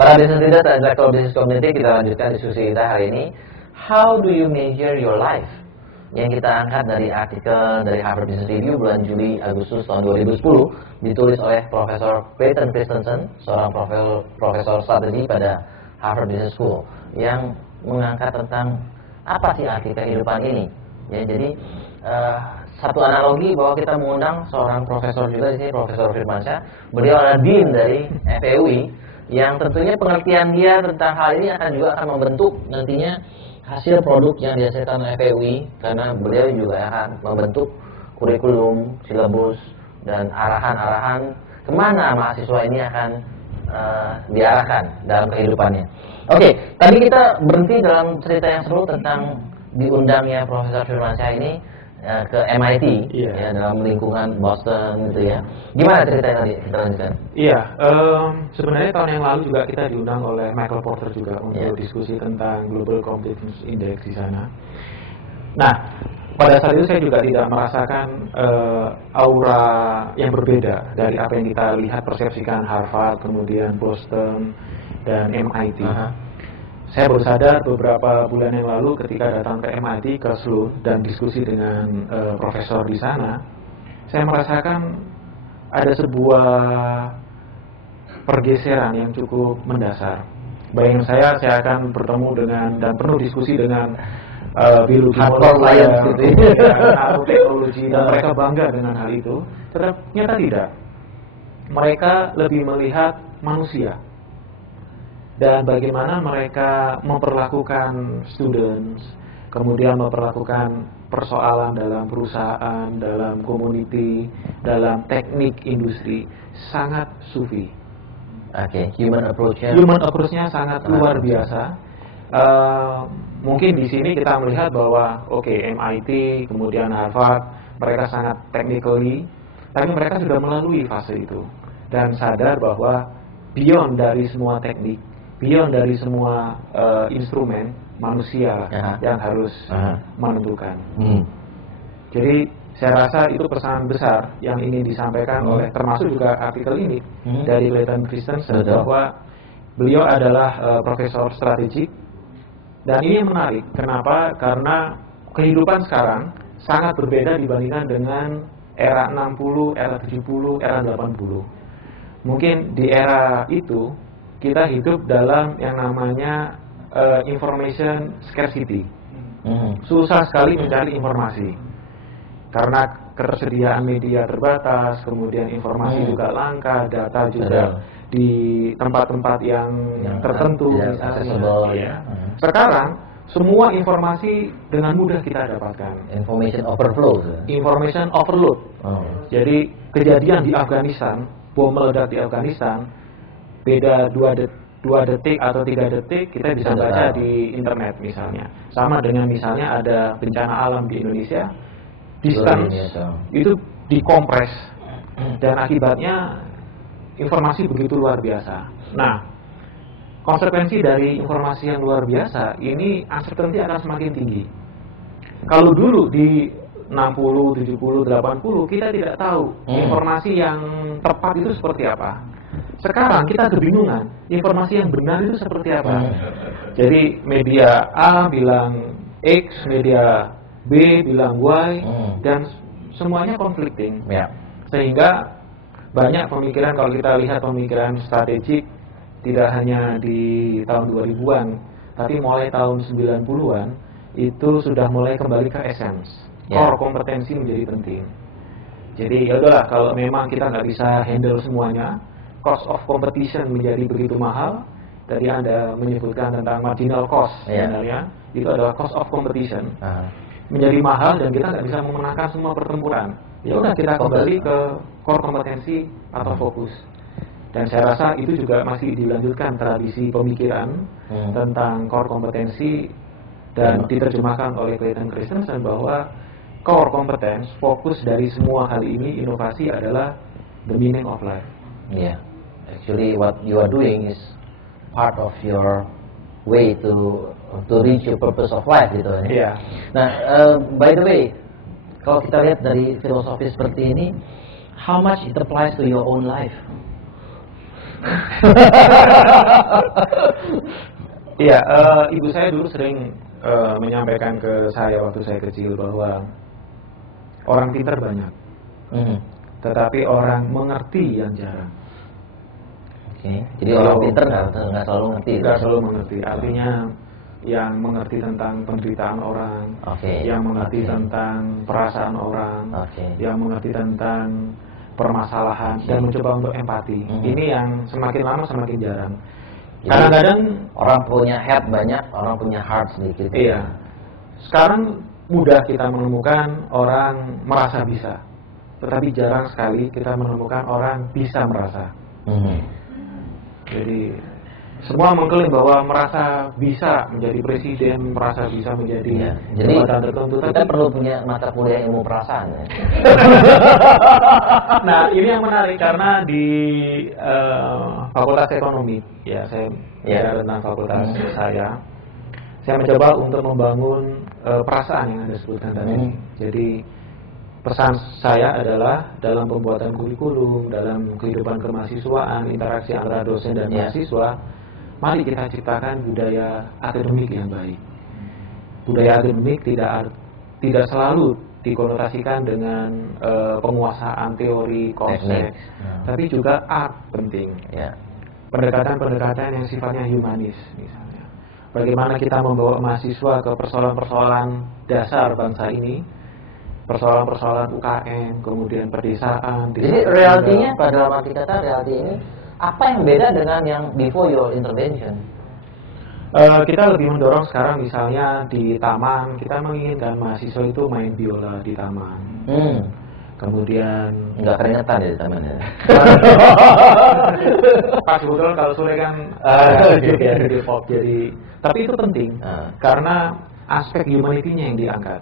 Para business leaders dan intellectual business community, kita lanjutkan diskusi kita hari ini. How do you measure your life? Yang kita angkat dari artikel dari Harvard Business Review bulan Juli Agustus tahun 2010, ditulis oleh Profesor Clayton Christensen, seorang profesor strategi pada Harvard Business School, yang mengangkat tentang apa sih arti kehidupan ini. Ya, jadi satu analogi bahwa kita mengundang seorang profesor juga di sini, Profesor Firmansyah. Beliau adalah dean dari FEUI, yang tentunya pengertian dia tentang hal ini akan membentuk nantinya hasil produk yang dihasilkan oleh FEUI, karena beliau juga akan membentuk kurikulum, silabus, dan arahan-arahan kemana mahasiswa ini akan diarahkan dalam kehidupannya. Oke, tadi kita berhenti dalam cerita yang seru tentang diundangnya Profesor Firmansyah ini ke MIT, ya, dalam lingkungan Boston gitu ya. Gimana ceritanya tadi? Kita lanjutkan. Iya, sebenarnya tahun yang lalu juga kita diundang oleh Michael Porter juga untuk diskusi tentang Global Competitiveness Index di sana. Nah, pada saat itu saya juga tidak merasakan aura yang berbeda dari apa yang kita lihat persepsikan Harvard, kemudian Boston, dan MIT. Saya baru sadar beberapa bulan yang lalu ketika datang ke MIT, ke Sloan, dan diskusi dengan profesor di sana, saya merasakan ada sebuah pergeseran yang cukup mendasar. Bayangan saya akan bertemu dengan dan penuh diskusi dengan biologi molekuler, nanoteknologi, dan mereka bangga dengan hal itu. Ternyata tidak. Mereka lebih melihat manusia dan bagaimana mereka memperlakukan students, kemudian memperlakukan persoalan dalam perusahaan, dalam community, dalam teknik industri, sangat sufi. Human approach-nya sangat luar biasa. Mungkin di sini kita melihat bahwa MIT, kemudian Harvard, mereka sangat technically, tapi mereka sudah melalui fase itu dan sadar bahwa beyond dari semua teknik, beyond dari semua instrumen, manusia yang harus menentukan. Jadi saya rasa itu pesan besar yang ingin disampaikan oleh, termasuk juga artikel ini dari Clayton Christensen, bahwa beliau adalah profesor strategik. Dan ini menarik. Kenapa? Karena kehidupan sekarang sangat berbeda dibandingkan dengan era 60, era 70, era 80. Mungkin di era itu kita hidup dalam yang namanya information scarcity. Susah sekali mencari informasi karena ketersediaan media terbatas, kemudian informasi juga langka, data juga di tempat-tempat yang tertentu, misalnya. Sekarang semua informasi dengan mudah kita dapatkan. Information overload. Jadi kejadian di Afghanistan, bom meledak di Afghanistan, beda 2 detik atau 3 detik kita bisa baca di internet misalnya. Sama dengan misalnya ada bencana alam di Indonesia, distance itu dikompres dan akibatnya informasi begitu luar biasa. Nah, konsekuensi dari informasi yang luar biasa ini, uncertainty akan semakin tinggi. Kalau dulu di 60, 70, 80 kita tidak tahu informasi yang tepat itu seperti apa. Sekarang kita kebingungan informasi yang benar itu seperti apa. Jadi media A bilang X, media B bilang Y, dan semuanya conflicting. Sehingga banyak pemikiran, kalau kita lihat pemikiran strategik tidak hanya di tahun 2000-an, tapi mulai tahun 90-an itu sudah mulai kembali ke essence. Core kompetensi menjadi penting. Jadi ya udahlah, kalau memang kita nggak bisa handle semuanya, cost of competition menjadi begitu mahal. Tadi Anda menyebutkan tentang marginal cost, sebenarnya itu adalah cost of competition. Menjadi mahal dan kita nggak bisa memenangkan semua pertempuran. Ya udah, kita kembali ke core kompetensi atau fokus. Dan saya rasa itu juga masih dilanjutkan tradisi pemikiran tentang core kompetensi dan diterjemahkan oleh Clayton Christensen bahwa core competence, fokus dari semua hal ini, inovasi adalah the meaning of life. Actually what you are doing is part of your way to reach your purpose of life gitu. Nah, by the way, kalau kita lihat dari filosofi seperti ini, how much it applies to your own life? Iya, ibu saya dulu sering menyampaikan ke saya waktu saya kecil bahwa orang pintar banyak, tetapi orang mengerti yang jarang. Oke. Jadi orang pintar nggak selalu ngerti. Nggak selalu mengerti. Artinya yang mengerti tentang penderitaan orang, yang mengerti tentang perasaan orang, yang mengerti tentang permasalahan dan mencoba untuk empati. Ini yang semakin lama semakin jarang. Kadang-kadang orang punya head banyak, orang punya heart sedikit. Iya. Sekarang mudah kita menemukan orang merasa bisa, tetapi jarang sekali kita menemukan orang bisa merasa. Jadi semua mengklaim bahwa merasa bisa menjadi presiden, merasa bisa menjadi jabatan tertentu. Kita perlu punya mata kuliah ilmu perasaan. Ya? Nah, ini yang menarik karena di Fakultas Ekonomi, ya saya bicara tentang fakultas saya mencoba untuk membangun perasaan yang Anda sebutkan tadi. Jadi pesan saya adalah dalam pembuatan kurikulum, dalam kehidupan kemahasiswaan, interaksi antara dosen dan mahasiswa, mari kita ciptakan budaya akademik yang baik. Budaya akademik tidak selalu dikonotasikan dengan penguasaan teori, konsep, tapi juga art penting. Pendekatan-pendekatan yang sifatnya humanis, misalnya. Bagaimana kita membawa mahasiswa ke persoalan-persoalan dasar bangsa ini, persoalan-persoalan UKM, kemudian pedesaan. Jadi realitinya pada dalam arti kata realiti ini apa yang beda dengan yang before your intervention? Kita lebih mendorong sekarang misalnya di taman, kita menginginkan mahasiswa itu main biola di taman. Kemudian nggak keringetan ya di taman ya. Pas betul kalau sore kan jadi tapi itu penting karena aspek humanity-nya yang diangkat.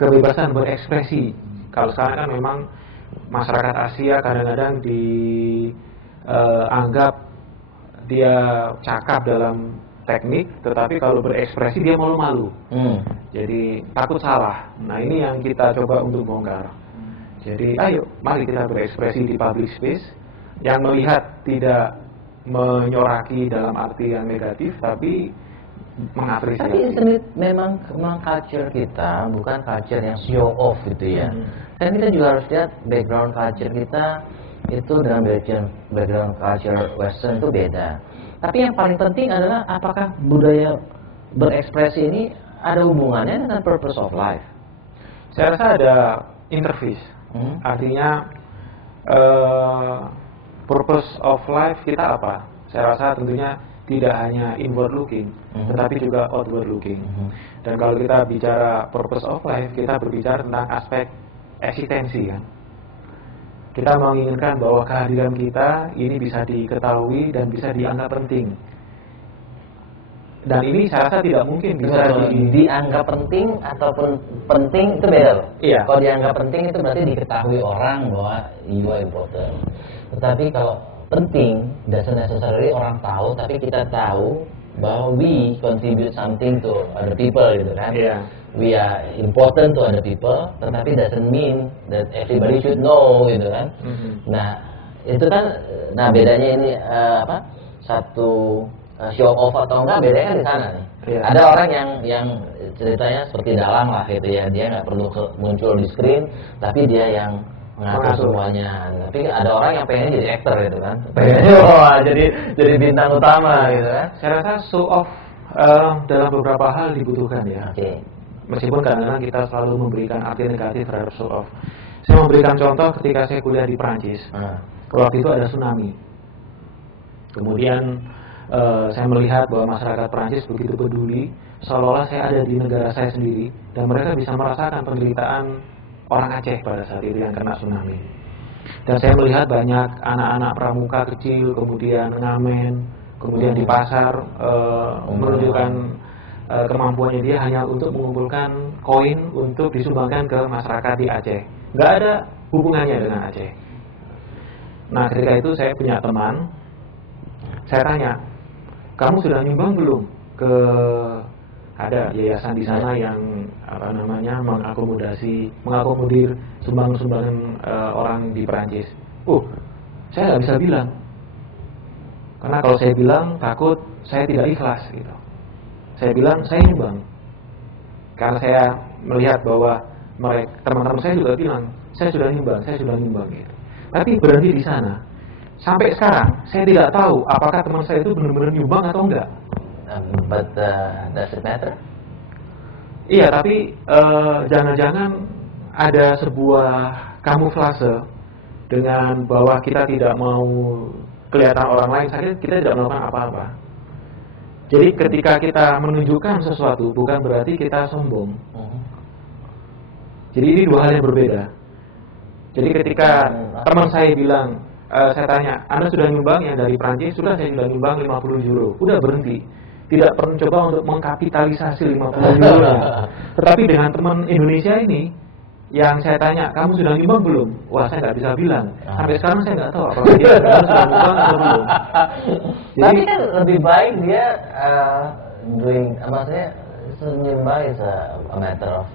Kebebasan berekspresi. Kalau sekarang kan memang masyarakat Asia kadang-kadang dianggap dia cakap dalam teknik, tetapi kalau berekspresi dia malu-malu. Jadi takut salah. Nah, ini yang kita coba untuk bongkar. Jadi ayo, mari kita berekspresi di public space yang melihat tidak menyoraki dalam arti yang negatif, tapi mengapresiasi. Tapi seni memang culture kita bukan culture yang show off gitu ya. Dan kita juga harus lihat background culture kita itu dengan background culture Western itu beda. Tapi yang paling penting adalah apakah budaya berekspresi ini ada hubungannya dengan purpose of life? Saya rasa ada interface. Artinya purpose of life kita apa? Saya rasa tentunya tidak hanya inward looking, tetapi juga outward looking. Dan kalau kita bicara purpose of life, kita berbicara tentang aspek eksistensi kan. Kita menginginkan bahwa kehadiran kita ini bisa diketahui dan bisa dianggap penting. Dan ini saya rasa tidak mungkin bisa dianggap penting ataupun penting itu beda loh. Iya. Kalau dianggap penting itu berarti diketahui orang bahwa you are important. Tetapi kalau penting, doesn't necessarily orang tahu, tapi kita tahu bahwa we contribute something to other people gitu kan. Yeah. We are important to other people, tetapi doesn't mean that everybody should know gitu kan. Nah itu kan, nah bedanya ini satu show off atau enggak, bedanya kan di sana nih. Yeah. Ada orang yang ceritanya seperti dalang lah gitu ya, dia nggak perlu muncul di screen, tapi dia yang mengatur semuanya. Tapi ada orang yang pengen jadi aktor gitu kan, pengen jadi bintang utama gitu kan. Saya rasa show off dalam beberapa hal dibutuhkan ya. Meskipun kadang-kadang kita selalu memberikan arti negatif terhadap show off. Saya memberikan contoh ketika saya kuliah di Perancis. Waktu itu ada tsunami. Kemudian saya melihat bahwa masyarakat Perancis begitu peduli, seolah-olah saya ada di negara saya sendiri, dan mereka bisa merasakan penderitaan orang Aceh pada saat itu yang kena tsunami. Dan saya melihat banyak anak-anak pramuka kecil, kemudian ngamen, kemudian di pasar menunjukkan kemampuannya dia hanya untuk mengumpulkan koin untuk disumbangkan ke masyarakat di Aceh. Nggak ada hubungannya dengan Aceh. Nah, ketika itu saya punya teman, saya tanya, kamu sudah nyumbang belum ke ada yayasan di sana yang mengakomodir sumbangan orang di Perancis? Saya nggak bisa bilang. Karena kalau saya bilang takut saya tidak ikhlas gitu. Saya bilang saya nyumbang. Karena saya melihat bahwa teman-teman saya juga bilang saya sudah nyumbang gitu. Tapi berhenti di sana. Sampai sekarang saya tidak tahu apakah teman saya itu benar-benar nyumbang atau enggak. But does it matter? Iya, tapi jangan-jangan ada sebuah kamuflase dengan bahwa kita tidak mau kelihatan orang lain sakit, kita tidak melakukan apa-apa. Jadi ketika kita menunjukkan sesuatu bukan berarti kita sombong. Jadi ini dua hal yang berbeda. Jadi ketika teman saya bilang, saya tanya, Anda sudah nyumbang yang dari Prancis? Sudah, saya sudah nyumbang 50 euro. Udah berhenti. Tidak perlu coba untuk mengkapitalisasi 50 euro. Tetapi dengan teman Indonesia ini, yang saya tanya, kamu sudah nyumbang belum? Wah, saya nggak bisa bilang. Sampai sekarang saya nggak tahu apakah dia sudah nyumbang atau belum. Jadi, tapi kan lebih baik dia maksudnya nyumbang is a matter of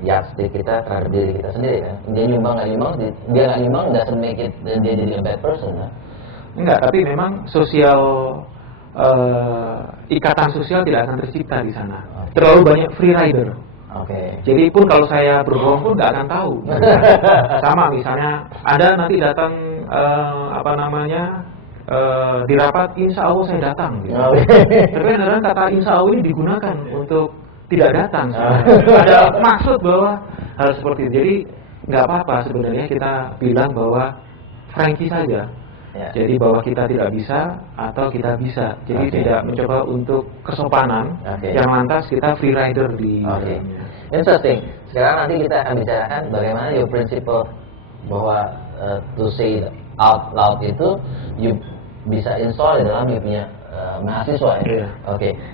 yardstick kita terhadap diri kita sendiri kan. Dia nyumbang nggak nyumbang, dia nggak nyumbang doesn't make it dia jadi a bad person kan? Enggak, tapi memang ikatan sosial tidak akan tercipta di sana. Terlalu banyak free rider. Jadi pun kalau saya berbohong pun nggak akan tahu. Sama misalnya Anda nanti datang di rapat, insya Allah saya datang. Gitu. Tapi kadang-kadang kata insya Allah ini digunakan untuk tidak datang. Ada maksud bahwa hal seperti itu. Jadi nggak apa-apa sebenarnya kita bilang bahwa Frankie saja. Jadi bahwa kita tidak bisa atau kita bisa. Jadi tidak mencoba untuk kesopanan. Yang lantas kita free rider di. Interesting. Sekarang nanti kita akan bicarakan bagaimana your principle bahwa to say out loud itu you bisa install di dalam you punya mahasiswa ya.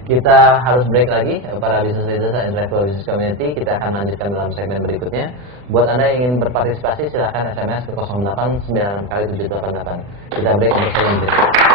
Kita harus break lagi para business leaders dan intellectual business community. Kita akan lanjutkan dalam segmen berikutnya. Buat Anda yang ingin berpartisipasi silahkan SMS ke 0896 kali 788. Kita break untuk selanjutnya.